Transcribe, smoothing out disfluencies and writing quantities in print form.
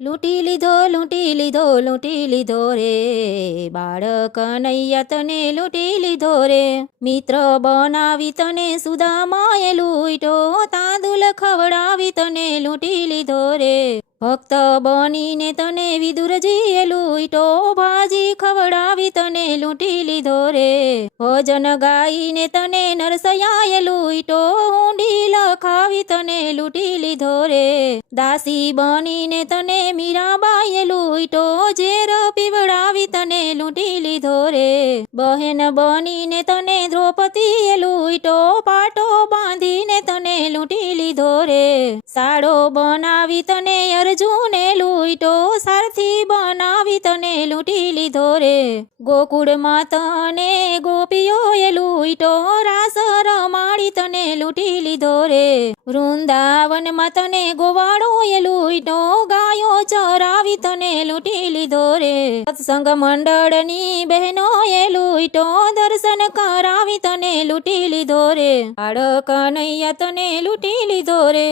લૂંટી લીધો લૂંટી લીધો રે બાળ કનૈયા તને લૂંટી લીધો રે મિત્ર બનાવી તને સુદામાએ લૂંટ્યો તાંદુલ ખવડાવી તને લૂંટી લીધો રે ભક્ત બનીને તને વિદુરજીએ લૂંટ્યો ભાજી ખવડાવી તને લૂંટી લીધો રે ભજન ગાઈને તને નરસૈયાએ લૂંટ્યો ઊંડી લખાવી તને લૂંટી લીધો રે દાસી બનીને તને મીરાબાઈએ લૂંટ્યો ઝેર પીવડાવી તને લૂંટી લીધો રે બહેન બનીને તને દ્રૌપદીએ લૂંટ્યો પાટો બાંધીને તને લૂંટી લીધો રે સાડો બનાવી તને અર્જુને લૂંટ્યો સારથી બનાવી તને લૂંટી લીધો રે ગોકુળમાં તને ગોપીઓએ લૂંટ્યો રાસ રમાડી તને લૂંટી લીધો રે વૃંદાવનમાં તને ગોવાળોએ લૂંટ્યો ગાયો ચરાવી તને લૂંટી લીધો રે સત્સંગ મંડળની બહેનોએ લૂંટ્યો દર્શન કરાવી તને લૂંટી લીધો રે બાળ કનૈયા તને લૂંટી લીધો રે।